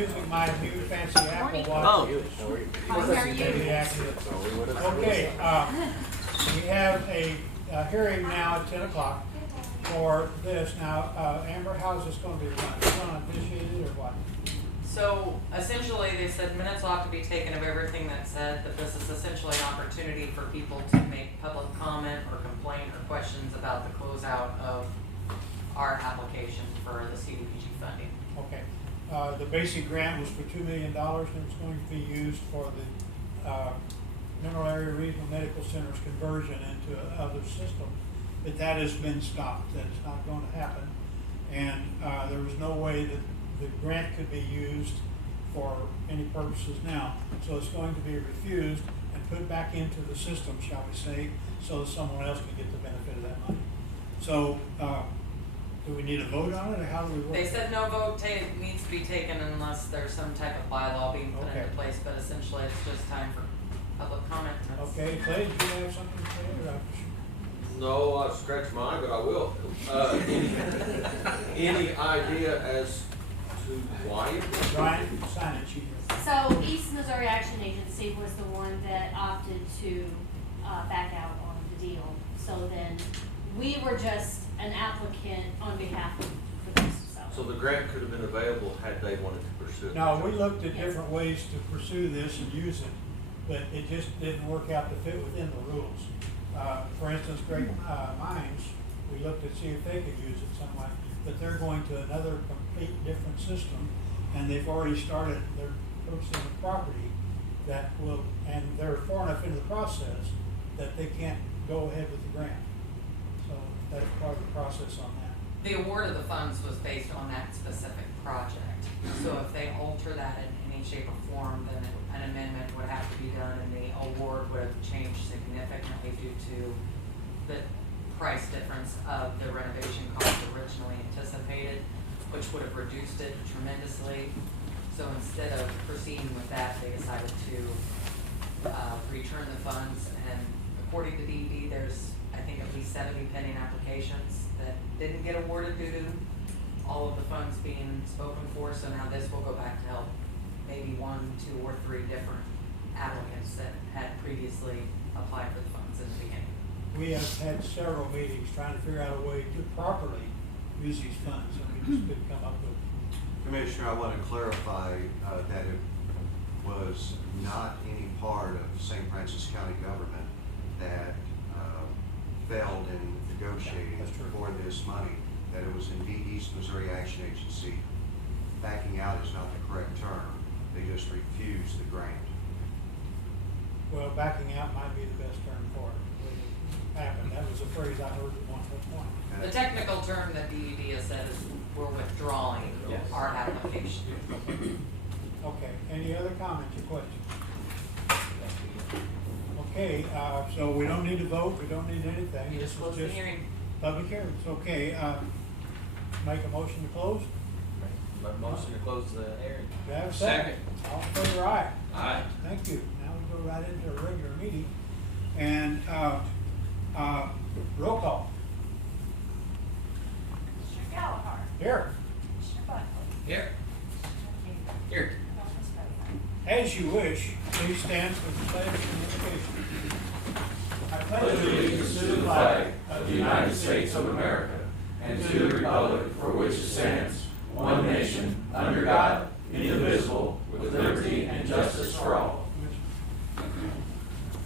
using my new fancy Apple Watch. Oh. How are you? Maybe accident. Okay, we have a hearing now at 10 o'clock for this. Now, Amber, how's this going to be run? Is it going to officiate it or what? So essentially, they said minutes ought to be taken of everything that's said, but this is essentially an opportunity for people to make public comment or complaint or questions about the closeout of our application for the CDBG funding. Okay. The basic grant was for $2 million and it's going to be used for the Mineral Area Regional Medical Center's conversion into another system. But that has been stopped. That's not going to happen. And there was no way that the grant could be used for any purposes now. So it's going to be refused and put back into the system, shall we say, so that someone else can get the benefit of that money. So do we need a vote on it, or how do we work? They said no vote needs to be taken unless there's some type of bylaw being put Okay. into place, but essentially it's just time for public comment. Okay, Clay, do you have something to say? Or No, I've scratched mine, but I will. Any idea as to why it was? Brian, sign it, you. So East Missouri Action Agency was the one that opted to back out on the deal. So then we were just an applicant on behalf of this. So the grant could have been available had they wanted to pursue it. No, we looked at different ways to pursue this and use it, but it just didn't work out to fit within the rules. For instance, Great Mines, we looked to see if they could use it some way, but they're going to another complete different system, and they've already started, they're purchasing a property that will, and they're far enough into the process that they can't go ahead with the grant. So that's part of the process on that. The award of the funds was based on that specific project. So if they alter that in any shape or form, then an amendment would have to be done and the award would have changed significantly due to the price difference of the renovation cost originally anticipated, which would have reduced it tremendously. So instead of proceeding with that, they decided to return the funds, and according to DED, there's I think at least 70 pending applications that didn't get awarded due to all of the funds being spoken for. So now this will go back to help maybe 1, 2, or 3 different applicants that had previously applied for the funds in the beginning. We have had several meetings trying to figure out a way to properly use these funds, and we just couldn't come up with it. Commissioner, I want to clarify that it was not any part of St. Francis County government that failed in negotiating for this money, that it was indeed East Missouri Action Agency. Backing out is not the correct term. They just refused the grant. Well, backing out might be the best term for it. It happened. That was a phrase I heard at one point. And The technical term that DED has said is we're withdrawing our application. Okay, any other comments or questions? Okay, so we don't need to vote, we don't need anything. You This just is close the hearing. Public hearings, okay, make a motion to close? Motion to close the hearing. Do I have a second? All in favor, aye. Aye. Thank you. Now we go right into a regular meeting. And, roll call. Mr. Gallagher. Here. Mr. Buckley. Here. Here. As you wish, please stand for the pledge and invocation. I pledge allegiance to the flag of the United States of America and to the republic for which it stands, one nation, under God, indivisible, with liberty and justice for all.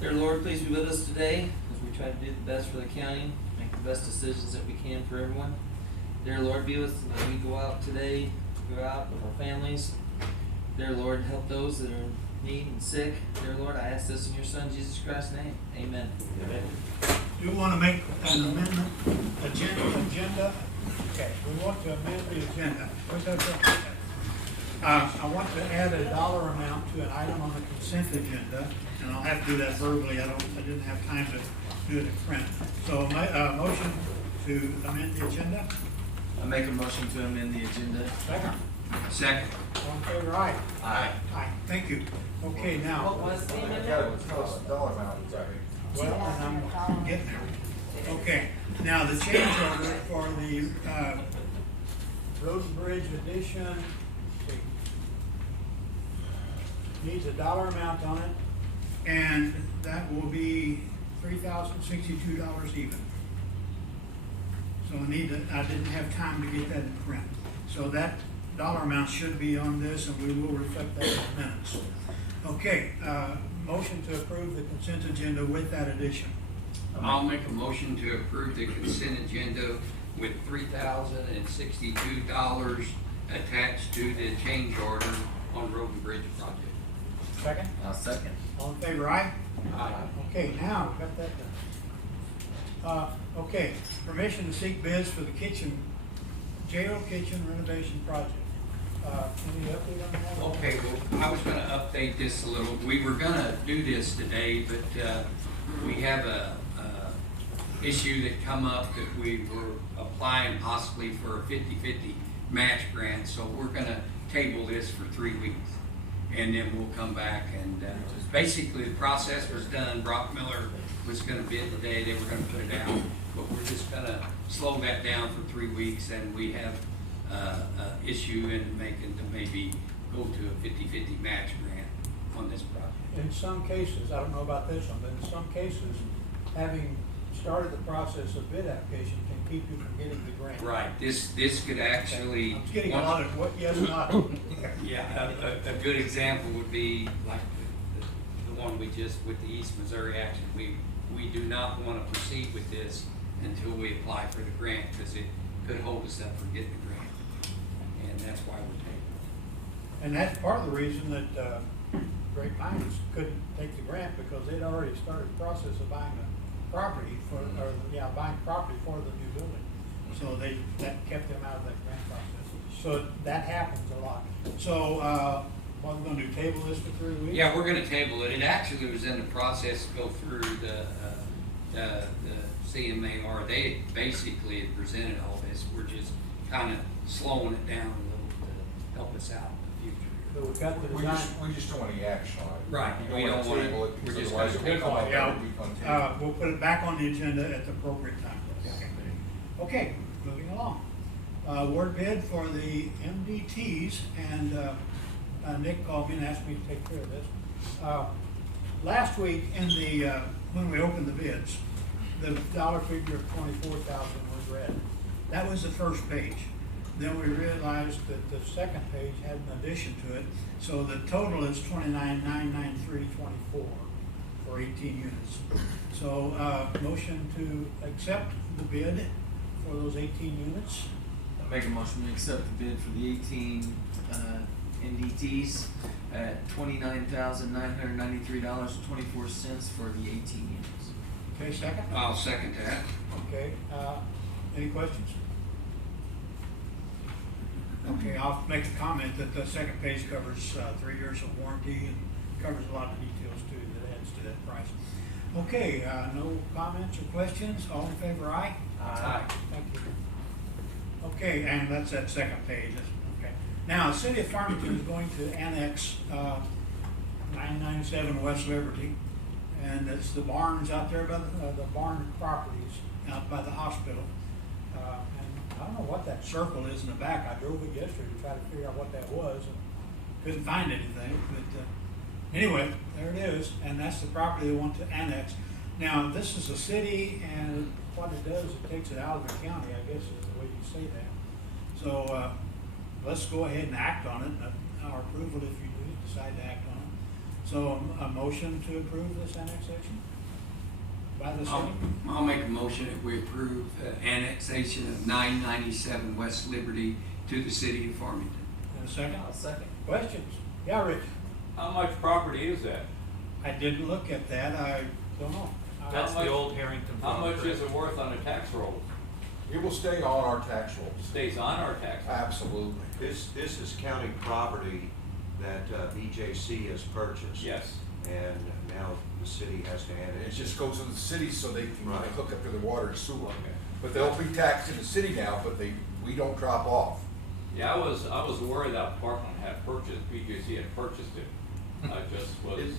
Dear Lord, please be with us today as we try to do the best for the county, make the best decisions that we can for everyone. Dear Lord, be with us as we go out today, go out with our families. Dear Lord, help those that are in need and sick. Dear Lord, I ask this in your Son, Jesus Christ's name. Amen. Amen. Do you want to make an amendment, agenda? Okay, we want to amend the agenda. Where's that from? I want to add a dollar amount to an item on the consent agenda, and I'll have to do that verbally. I didn't have time to do it in print. So my motion to amend the agenda. I make a motion to amend the agenda. Second. Second. All in favor, aye. Aye. Aye. Thank you. Okay, What now, was the amendment? well, and I'm getting there. Okay, now the changeover for the Road and Bridge addition, let's see. needs a dollar amount on it, and that will be $3,062 even. So I didn't have time to get that in print. So that dollar amount should be on this, and we will reflect that in the minutes. Okay, motion to approve the consent agenda with that addition. I'll make a motion to approve the consent agenda with $3,062 attached to the change order on Road and Bridge project. Second? I'll second. All in favor, aye? Aye. Okay, now, got that done. Okay, permission to seek bids for the jail kitchen renovation project. Any update on that? Okay, well, I was gonna update this a little. We were gonna do this today, but, we have a issue that come up that we were applying possibly for a 50-50 match grant, so we're gonna table this for 3 weeks. And then we'll come back and, basically the process was done. Brock Miller was gonna bid today, they were gonna put it out, but we're just gonna slow that down for 3 weeks, and we have, issue in making to maybe go to a 50-50 match grant on this project. In some cases, I don't know about this one, but in some cases, having started the process of bid application can keep you from getting the grant. Right, this could actually. I'm getting a lot of what, yes, not. Yeah, a good example would be like the one we just, with the East Missouri Action. We do not want to proceed with this until we apply for the grant, because it could hold us up from getting the grant. And that's why we're taking it. And that's part of the reason that Great Pines couldn't take the grant, because they'd already started the process of buying a property buying property for the new building. So that kept them out of that grant process. So that happens a lot. So, what we're gonna do, table this for 3 weeks? Yeah, we're gonna table it. It actually was in the process to go through the CMAR. They basically had presented all this. We're just kind of slowing it down a little to help us out in the future. So we've got the We design. just don't want any action on it. Right, we don't wanna want it. table We're because just otherwise gonna it'll take come it. up Yeah, every week on table. we'll put it back on the agenda at the appropriate time. Okay, moving along. Award bid for the MDTs, and Nick called me and asked me to take care of this. Last week in the, when we opened the bids, the dollar figure of 24,000 was read. That was the first page. Then we realized that the second page had an addition to it, so the total is 29,993.24 for 18 units. So, motion to accept the bid for those 18 units. I'll make a motion to accept the bid for the 18 NDTs at $29,993.24 for the 18 units. Okay, second? I'll second that. Okay, any questions? Okay, I'll make a comment that the second page covers 3 years of warranty and covers a lot of details too that adds to that price. Okay, no comments or questions? All in favor, aye? Aye. Thank you. Okay, and that's that second page. Okay. Now, the city of Farmington is going to annex 997 West Liberty, and it's the barns out there by the barn properties out by the hospital. And I don't know what that circle is in the back. I drove it yesterday to try to figure out what that was, and couldn't find anything. But anyway, there it is, and that's the property they want to annex. Now, this is a city, and what it does, it takes it out of the county, I guess is the way you say that. So, let's go ahead and act on it, our approval if you do decide to act on it. So, a motion to approve this annexation by the city? I'll make a motion that we approve annexation of 997 West Liberty to the city of Farmington. And a second? I'll second. Questions? Yeah, Rich? How much property is that? I didn't look at that, I don't know. That's the old Harrington. How much is it worth on a tax roll? It will stay on our tax rolls. Stays on our tax roll? Absolutely. This is county property that BJC has purchased. Yes. And now the city has to add It it. just goes to the city so they can Right. hook up to the water and sewer. Okay. But they'll be taxed in the city now, but we don't drop off. Yeah, I was aware that Parkland had purchased, BJC had purchased it. I just was,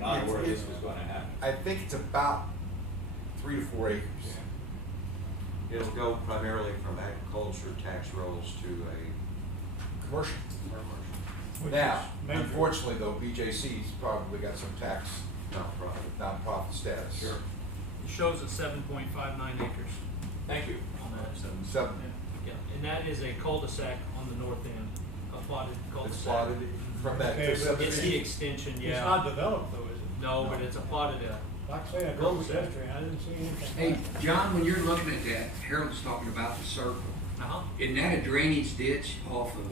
not aware this was gonna happen. I think it's about 3 to 4 acres. It'll go primarily from agriculture tax rolls to a Commercial. commercial. which Now, is major. unfortunately though, BJC's probably got some tax nonprofit status. Sure. It shows at 7.59 acres Thank you. on that. Seven. Yeah, and that is a cul-de-sac on the north end, a plotted cul-de-sac. It's plotted from that Okay, to but Seventh It's Street. the extension, yeah. It's not developed though, is it? No, but it's a plotted, Like I say, I drove pedestrian, I didn't see anything. Hey, John, when you're looking at that, Harold's talking about the circle. uh-huh. Isn't that a drainage ditch off of,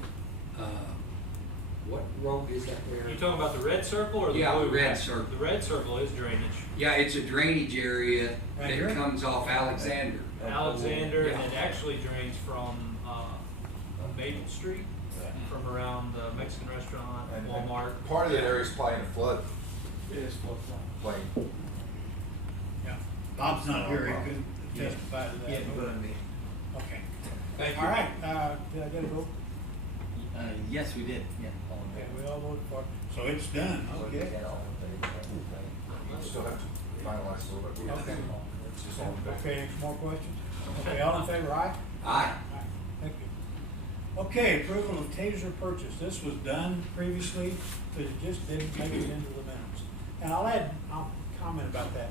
what road is that there? You talking about the red circle or the blue? Yeah, the red one? circle. The red circle is drainage. Yeah, it's a drainage area Right here? that comes off Alexander. Alexander, Yeah. and it actually drains from, Maple Street, from around the Mexican restaurant, And Walmart. part of that area is probably in a flood It is plain. Yeah. Bob's not here, he couldn't testify to that. Okay. Thank you. All right, did I get a vote? Yes, we did, yeah. Okay, we all voted for it, so it's done, okay. You still have to finalize a little bit. Okay. It's just all in favor. Okay, any more questions? Okay, all in favor, aye? Aye. Aye, thank you. Okay, approval of taser purchase, this was done previously, but it just didn't make it into the minutes. And I'll comment about that.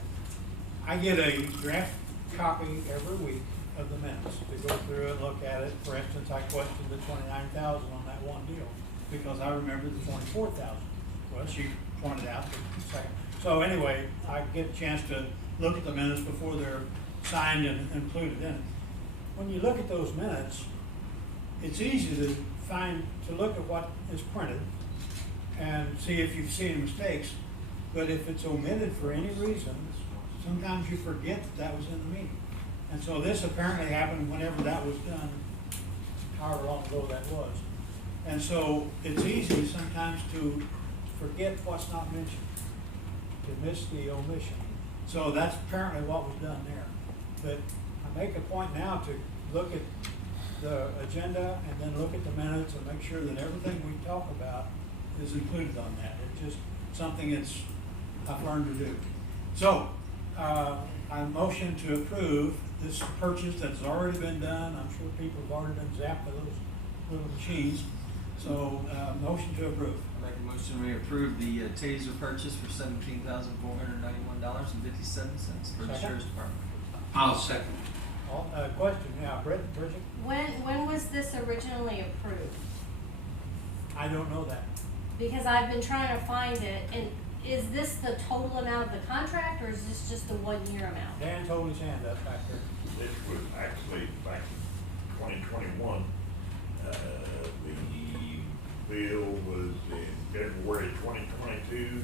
I get a draft copy every week of the minutes to go through and look at it. For instance, I questioned the 29,000 on that one deal, because I remembered the 24,000. Well, she pointed out the second. So anyway, I get a chance to look at the minutes before they're signed and included in it. When you look at those minutes, it's easy to look at what is printed and see if you've seen mistakes. But if it's omitted for any reason, sometimes you forget that was in the meeting. And so this apparently happened whenever that was done, however long ago that was. And so it's easy sometimes to forget what's not mentioned, to miss the omission. So that's apparently what was done there. But I make a point now to look at the agenda and then look at the minutes and make sure that everything we talk about is included on that. It's just something I've learned to do. So, I motion to approve this purchase that's already been done. I'm sure people have already been zapped by those little machines. So, motion to approve. I make a motion, we approve the taser purchase for $17,491.57 for the Second. sheriff's department. I'll second. Question, yeah, Bridget? When was this originally approved? I don't know that. Because I've been trying to find it, and is this the total amount of the contract, or is this just the 1 year amount? Dan told his hand up back there. This was actually back in 2021. The bill was in February 2022,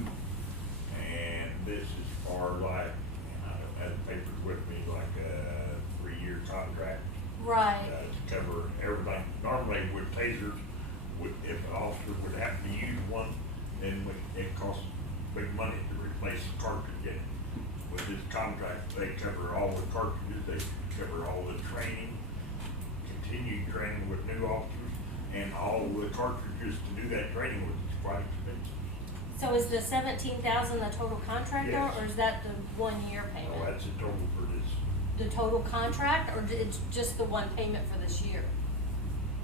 and this is for like, and I don't have the papers with me, like a 3-year contract. Right. To cover everything. Normally with tasers, if an officer would have to use one, then it costs big money to replace the cartridge in it. With this contract, they cover all the cartridges, they cover all the training, continued training with new officers, and all the cartridges to do that training with is quite expensive. So is the 17,000 the total contract, Yes. or is that the 1 year So payment? that's the total for this. The total contract, or it's just the one payment for this year?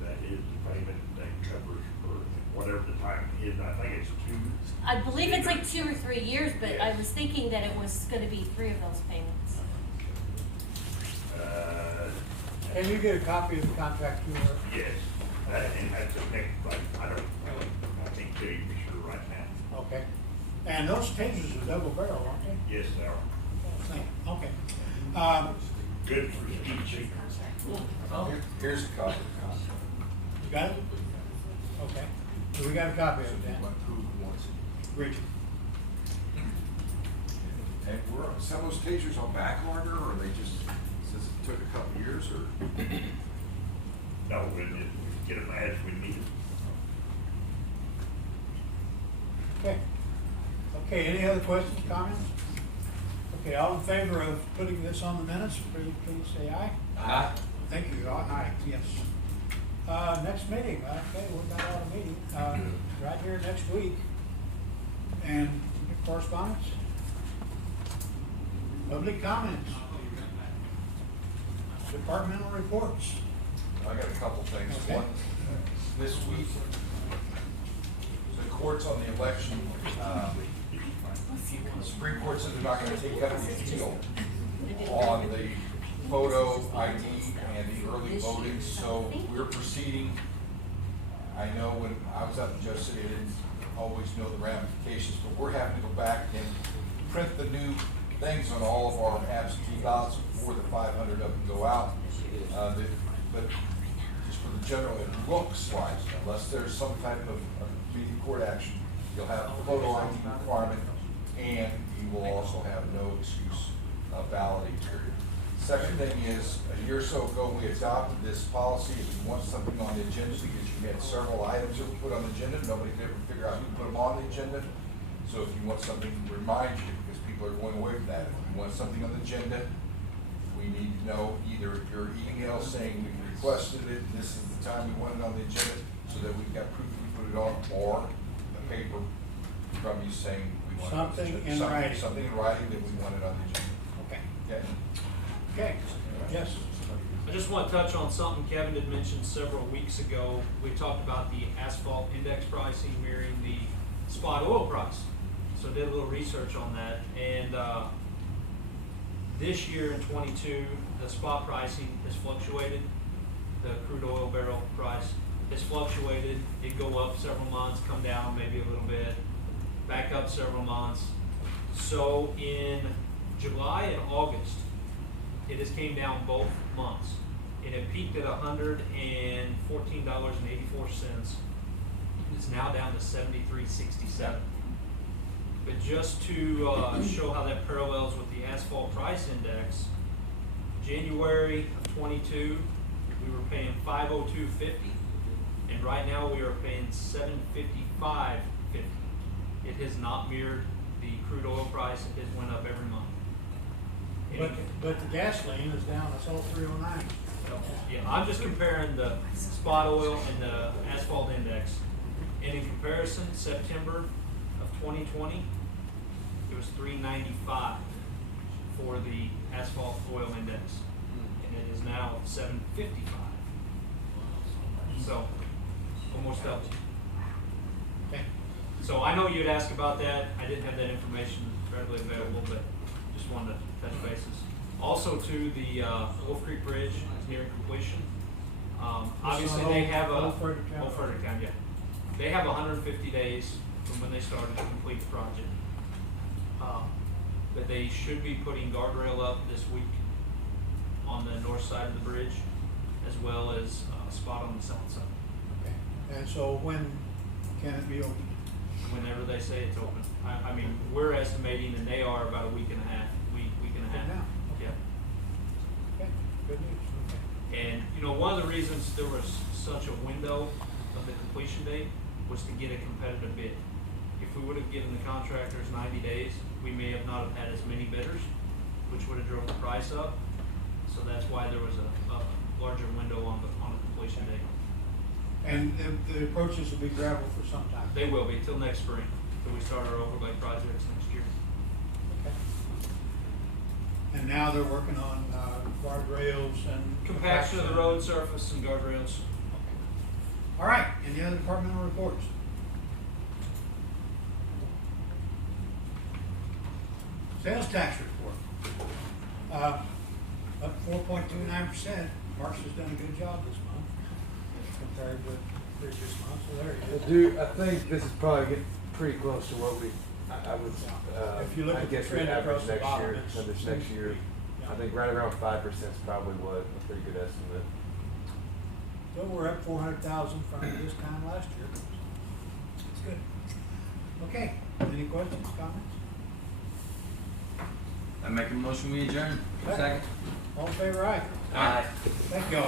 That is the payment that covers for whatever the time is. I think it's 2. I believe it's like 2 or 3 years, but I Yes. was thinking that it was gonna be 3 of those payments. Can you get a copy of the contract to her? Yes, and that's the next, like, I can't tell you for sure right now. Okay. And those tasers are double barrel, aren't they? Yes, they are. Okay. Good for speed cheaters. Here's a copy. You got it? Okay. So we got a copy of it, Dan. Who wants it? Bridget. And were some of those tasers on back order, or they just, since it took a couple years, or? No, we get them as we need them. Okay. Okay, any other questions, comments? Okay, all in favor of putting this on the minutes, please say aye. Aye. Thank you, aye, yes. Next meeting, okay, we're not out of meeting, right here next week. And correspondence? Public comments? Departmental reports? I got a couple things. Okay. One, this week, reports on the election, the Supreme Court said they're not gonna take up the appeal on the photo ID and the early voting, so we're proceeding. I know when I was up in Joe City, I didn't always know the ramifications, but we're having to go back and print the new things on all of our absentee ballots before the 500 of them go out. But just for the general, it looks like, unless there's some type of immediate court action, you'll have a photo ID requirement, and you will also have no excuse balloting period. Second thing is, a year or so ago, we adopted this policy. If you want something on the agenda, because you had several items that were put on the agenda, nobody could ever figure out who put them on the agenda. So if you want something to remind you, because people are going away from that, if you want something on the agenda, we need to know either your email saying we requested it, and this is the time we want it on the agenda, so that we've got proof we put it on, or a paper from you saying we want it on the Something agenda. in writing. Something in writing that we want it on the agenda. Okay. Okay? Okay, yes. I just want to touch on something Kevin had mentioned several weeks ago. We talked about the asphalt index pricing mirroring the spot oil price. So I did a little research on that, and this year in '22, the spot pricing has fluctuated. The crude oil barrel price has fluctuated. It go up several months, come down maybe a little bit, back up several months. So in July and August, it has came down both months. It had peaked at $114.84. It's now down to $73.67. But just to show how that parallels with the asphalt price index, January of '22, we were paying $502.50, and right now we are paying $755.50. It has not mirrored the crude oil price. It has went up every month. But the gasoline is down, it's all 309. Yeah, I'm just comparing the spot oil and the asphalt index. And in comparison, September of 2020, it was $3.95 for the asphalt oil index. And it is now $7.55. So, almost double. Okay. So I know you'd ask about that. I didn't have that information readily available, but just wanted to touch bases. Also to the Wolf Creek Bridge is nearing completion. Obviously they have Old Fredericktown. Old Fredericktown, yeah. They have 150 days from when they started to complete the project. But they should be putting guardrail up this week on the north side of the bridge, as well as a spot on the south side. Okay. And so when can it be open? Whenever they say it's open. I mean, we're estimating, and they are about a week and a half. Now. Yeah. Okay, good news. Okay. And, you know, one of the reasons there was such a window of the completion date was to get a competitive bid. If we would have given the contractors 90 days, we may have not have had as many bidders, which would have drove the price up. So that's why there was a larger window on the completion date. And the approaches will be gravel for some time. They will be till next spring, till we start our overlay projects next year. Okay. And now they're working on guardrails and Compaction of the road surface and guardrails. All right, any other departmental reports? Sales tax report. Up 4.29%. Mark's has done a good job this month compared with previous months. So there you go. I think this is probably getting pretty close to what I would, If you look I at the guess we trend average across the next bottom, year, it's- so this next year. Yeah. I think right around 5% is probably what, a pretty good estimate. So we're up 400,000 from this time last year. It's good. Okay, any questions, comments? I make a motion, we adjourn. Second. All in favor, aye? Aye. Thank you all.